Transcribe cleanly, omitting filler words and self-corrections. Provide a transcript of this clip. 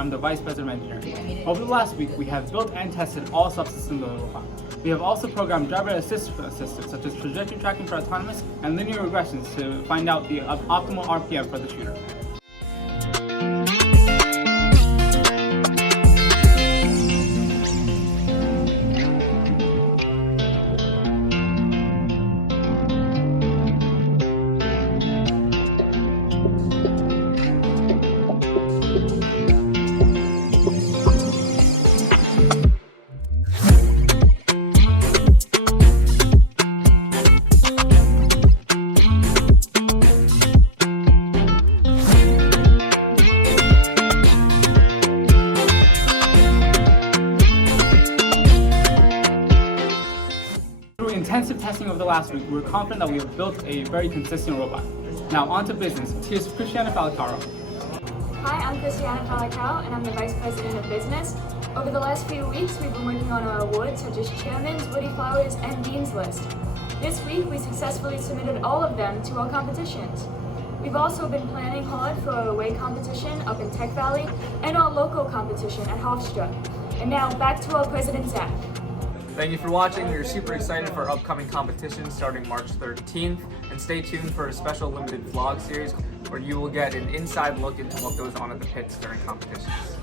I'm the Vice President of Engineering. Over the last week, we have built and tested all subsystems of the robot. We have also programmed driver assistance such as trajectory tracking for autonomous and linear regressions to find out the optimal RPM for the shooter. Through intensive testing over the last week, we're confident that we have built a very consistent robot. Now on to business. Here's Christiana Falcaro. Hi, I'm Christiana Falcaro, and I'm the Vice President of Business. Over the last few weeks, we've been working on our awards such as Chairman's, Woody Flowers, and Dean's List. This week, we successfully submitted all of them to our competitions. We've also been planning hard for our away competition up in Tech Valley and our local competition at Hofstra. And now, back to our President Zach. Thank you for watching. We're super excited for our upcoming competition starting March 13th. And stay tuned for a special limited vlog series where you will get an inside look into what goes on at the pits during competitions.